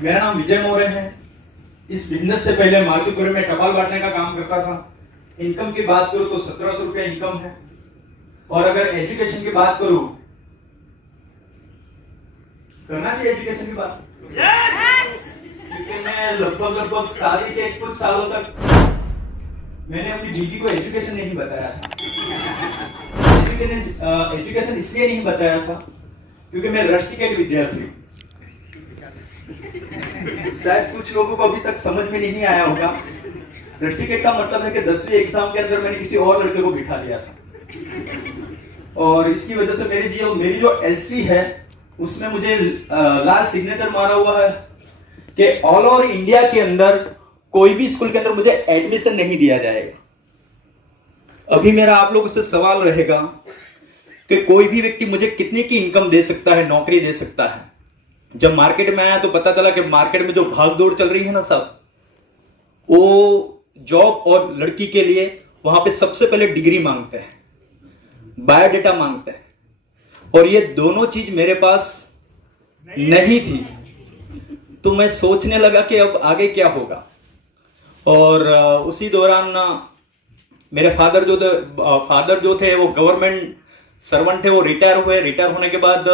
मेरा नाम विजय मौर्य है। इस बिजनेस से पहले मारुतिपुरम में टपाल बांटने का काम करता था। इनकम की बात करूं तो 1700 रुपया इनकम है। और अगर एजुकेशन की बात करूं, करना चाहिए एजुकेशन की बात, क्योंकि मैं लगभग शादी के कुछ सालों तक मैंने अपनी बीवी को एजुकेशन नहीं बताया था। एजुकेशन इसलिए नहीं बताया था क्योंकि मैं रश टिकट विद्यार्थी हूं। शायद कुछ लोगों को अभी तक समझ में नहीं आया होगा। रश टिकट का मतलब है कि 10वीं एग्जाम के अंदर मैंने किसी और लड़के को बिठा दिया था और इसकी वजह से मेरी जो एलसी है उसमें मुझे लाल सिग्नेचर मारा हुआ है कि ऑल ओवर इंडिया के अंदर कोई भी स्कूल के अंदर मुझे एडमिशन नहीं दिया जाएगा। अभी मेरा आप लोगों से सवाल रहेगा कि कोई भी व्यक्ति मुझे कितने की इनकम दे सकता है, नौकरी दे सकता है। जब मार्केट में आया तो पता चला कि मार्केट में जो भागदौड़ चल रही है ना साहब, वो जॉब और लड़की के लिए वहां पे सबसे पहले डिग्री मांगते हैं, बायोडेटा मांगते हैं, और ये दोनों चीज मेरे पास नहीं थी। तो मैं सोचने लगा कि अब आगे क्या होगा। और उसी दौरान मेरे फादर जो थे वो गवर्नमेंट सर्वेंट थे। वो रिटायर हुए। रिटायर होने के बाद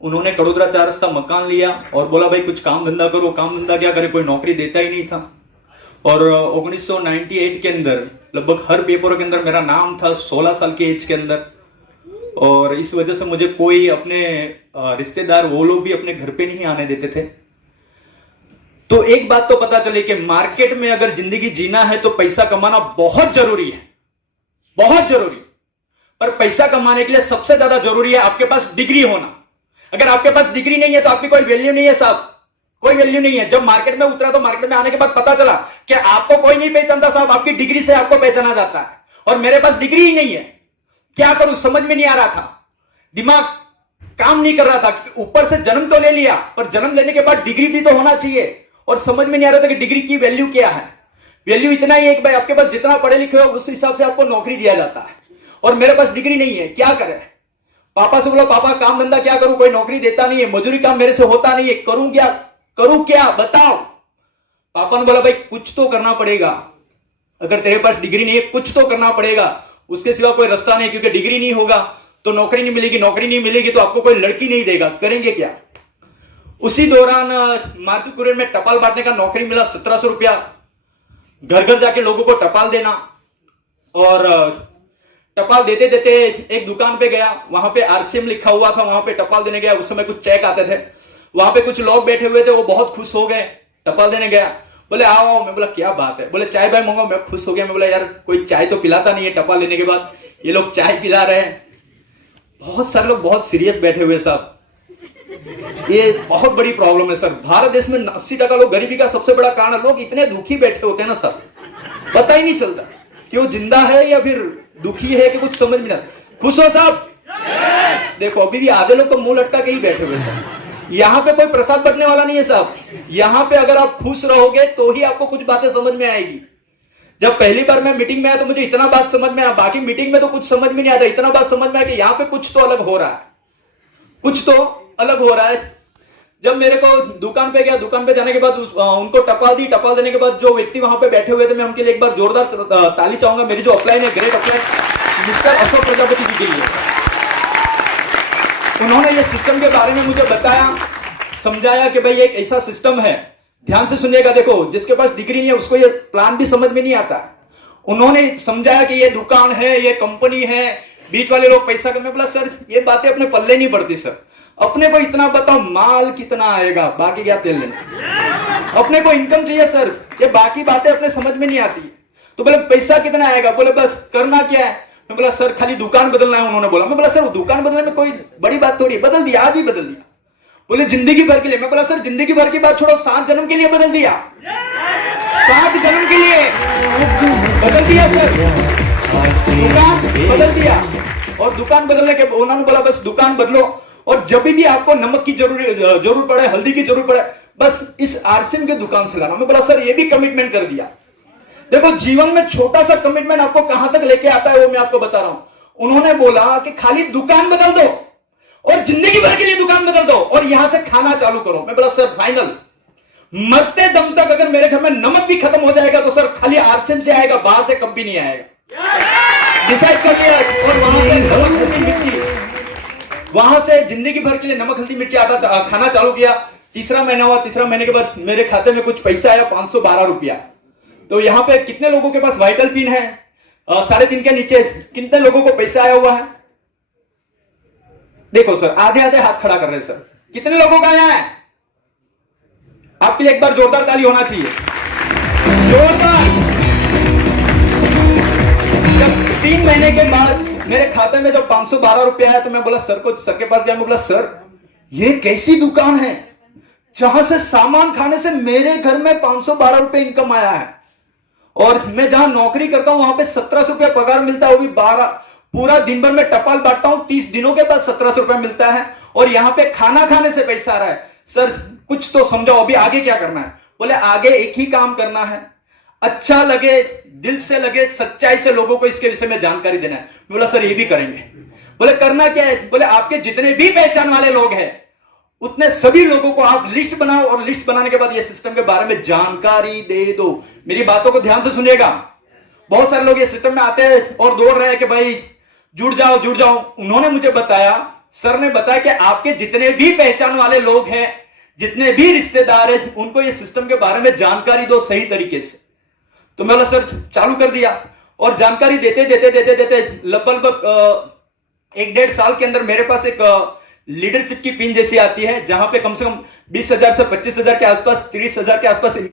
उन्होंने कड़ोदरा 4 रास्ता मकान लिया और बोला भाई कुछ काम धंधा करो। काम धंधा क्या करे, कोई नौकरी देता ही नहीं था। और 1998 के अंदर लगभग हर पेपर के अंदर मेरा नाम था 16 साल की एज के अंदर। और इस वजह से मुझे कोई अपने रिश्तेदार वो लोग भी अपने घर पे नहीं आने देते थे। तो एक बात तो पता चली कि मार्केट में अगर जिंदगी जीना है तो पैसा कमाना बहुत जरूरी है, बहुत जरूरी। पर पैसा कमाने के लिए सबसे ज्यादा जरूरी है आपके पास डिग्री होना। अगर आपके पास डिग्री नहीं है तो आपकी कोई वैल्यू नहीं है साहब, कोई वैल्यू नहीं है। जब मार्केट में उतरा तो मार्केट में आने के बाद पता चला कि आपको कोई नहीं पहचानता साहब, आपकी डिग्री से आपको पहचाना जाता है। और मेरे पास डिग्री ही नहीं है, क्या करूं समझ में नहीं आ रहा था। दिमाग काम नहीं कर रहा था। ऊपर से जन्म तो ले लिया, पर जन्म लेने के बाद डिग्री भी तो होना चाहिए। और समझ में नहीं आ रहा था कि डिग्री की वैल्यू क्या है। वैल्यू इतना ही है कि भाई आपके पास जितना पढ़े लिखे हो उस हिसाब से आपको नौकरी दिया जाता है। और मेरे पास डिग्री नहीं है, क्या करें। पापा से बोला पापा काम धंधा क्या करूं, कोई नौकरी देता नहीं है, मजूरी काम मेरे से होता नहीं है, करूं क्या बताओ। पापा ने बोला भाई कुछ तो करना पड़ेगा, अगर तेरे पास डिग्री नहीं है कुछ तो करना पड़ेगा, उसके सिवा कोई रास्ता नहीं। क्योंकि डिग्री नहीं होगा तो नौकरी नहीं मिलेगी, नौकरी नहीं मिलेगी तो आपको कोई लड़की नहीं देगा, करेंगे क्या। उसी दौरान मारुतिपुरम में टपाल बांटने का नौकरी मिला। 1700 रुपया, घर घर जाके लोगों को टपाल देना। और टपाल देते देते एक दुकान पे गया, वहां पे आरसीएम लिखा हुआ था, वहां पे टपाल देने गया। उस समय कुछ चेक आते थे, वहां पे कुछ लोग बैठे हुए थे, वो बहुत खुश हो गए। टपाल देने गया, बोले आओ। मैं बोला क्या बात है, बोले चाय भाई मंगाओ। मैं खुश हो गया, मैं बोला यार कोई चाय तो पिलाता नहीं है टपाल लेने के बाद, ये लोग चाय पिला रहे हैं। बहुत सारे लोग बहुत सीरियस बैठे हुए साहब, ये बहुत बड़ी प्रॉब्लम है सर। भारत देश में 80% लोग, गरीबी का सबसे बड़ा कारण, लोग इतने दुखी बैठे होते हैं ना सर, पता ही नहीं चलता कि वो जिंदा है या फिर दुखी है कि कुछ समझ में नहीं। खुश हो साहब? देखो अभी भी आधे लोग तो मुंह लटका के ही बैठे हुए साहब। यहाँ पे कोई प्रसाद बटने वाला नहीं है साहब। यहाँ पे अगर आप खुश रहोगे तो ही आपको कुछ बातें समझ में आएगी। जब पहली बार मैं मीटिंग में आया तो मुझे इतना बात समझ में आया, बाकी मीटिंग में तो कुछ समझ में नहीं आता। इतना बात समझ में आया कि यहाँ पे कुछ तो अलग हो रहा है, कुछ तो अलग हो रहा है। जब मेरे को दुकान पे गया, दुकान पे जाने के बाद उनको टपाल दी। टपाल देने के बाद जो व्यक्ति वहां पे बैठे हुए थे, मैं उनके लिए एक बार जोरदार ताली चाहूंगा। मेरी जो अपलाइन है, great upline mister Ashok Prajapati ji के लिए। उन्होंने ये सिस्टम के बारे में मुझे बताया, समझाया कि भाई एक ऐसा सिस्टम है, ध्यान से सुनिएगा। देखो जिसके पास डिग्री नहीं है उसको ये प्लान भी समझ में नहीं आता। उन्होंने समझाया कि ये दुकान है, ये कंपनी है, बीच वाले लोग पैसा कर। मैं बोला सर ये बातें अपने पल्ले नहीं पड़ती सर, अपने को इतना बताओ माल कितना आएगा, बाकी क्या तेल लेना। अपने को इनकम चाहिए सर, ये बाकी बातें अपने समझ में नहीं आती। तो बोले पैसा कितना आएगा, बोले बस करना क्या है। मैं बोला सर खाली दुकान बदलना है। उन्होंने बोला, मैं बोला सर दुकान बदलने में कोई बड़ी बात थोड़ी है, बदल दिया, आज ही बदल दिया। बोले जिंदगी भर के लिए। मैं बोला सर जिंदगी भर की बात छोड़ो, 7 जन्म के लिए बदल दिया, 7 जन्म के लिए बदल दिया सर, दुकान बदल दिया। और दुकान बदलने के उन्होंने बोला बस दुकान बदलो, और जब भी आपको नमक की जरूर पड़े, हल्दी की जरूर पड़े, बस इस आरसीएम के दुकान से लाना। मैं बोला सर ये भी कमिटमेंट कर दिया। देखो जीवन में छोटा सा कमिटमेंट आपको कहां तक लेके आता है वो मैं आपको बता रहा हूं। उन्होंने बोला कि खाली दुकान बदल दो और जिंदगी भर के लिए दुकान बदल दो और यहां से खाना चालू करो। मैं बोला सर फाइनल, मरते दम तक अगर मेरे घर में नमक भी खत्म हो जाएगा तो सर खाली आरसीएम से आएगा, बाहर से कभी नहीं आएगा। डिसाइड कर लिया। और वहां से नमक हल्दी मिर्ची, वहां से जिंदगी भर के लिए नमक हल्दी मिर्ची आता खाना चालू किया। तीसरा महीना हुआ, तीसरा महीने के बाद मेरे खाते में कुछ पैसा आया, 512 रुपया। तो यहाँ पे कितने लोगों के पास वाइटल पिन है? 3.5 के नीचे कितने लोगों को पैसा आया हुआ है? देखो सर, आधे आधे हाथ खड़ा कर रहे हैं सर। कितने लोगों का आया है? आपके लिए एक बार जोरदार ताली होना चाहिए, जोरदार। जब 3 महीने के बाद मेरे खाते में जब 512 रुपया आया तो मैं बोला सर को, सर के पास गया, मैं बोला सर ये कैसी दुकान है जहां से सामान खाने से मेरे घर में 512 रुपए इनकम आया है, और मैं जहां नौकरी करता हूं वहां पे 1700 रुपया पगार मिलता है, वो भी 12 पूरा दिन भर में टपाल बांटता हूं, 30 दिनों के बाद 1700 रुपया मिलता है, और यहां पे खाना खाने से पैसा आ रहा है। सर कुछ तो समझाओ, अभी आगे क्या करना है? बोले आगे एक ही काम करना है, अच्छा लगे, दिल से लगे, सच्चाई से लोगों को इसके विषय में जानकारी देना है। बोला सर ये भी करेंगे। बोले करना क्या है? बोले आपके जितने भी पहचान वाले लोग हैं उतने सभी लोगों को आप लिस्ट बनाओ, और लिस्ट बनाने के बाद ये सिस्टम के बारे में जानकारी दे दो। मेरी बातों को ध्यान से सुनिएगा। बहुत सारे लोग ये सिस्टम में आते हैं और दौड़ रहे हैं कि भाई जुड़ जाओ जुड़ जाओ। उन्होंने मुझे बताया, सर ने बताया कि आपके जितने भी पहचान वाले लोग हैं, जितने भी रिश्तेदार हैं, उनको ये सिस्टम के बारे में जानकारी दो सही तरीके से। तो मैं बोला सर चालू कर दिया, और जानकारी देते देते देते देते लगभग 1-1.5 साल के अंदर मेरे पास एक लीडरशिप की पिन जैसी आती है, जहां पे कम से कम 20,000 से 25,000 के आसपास, 30,000 के आसपास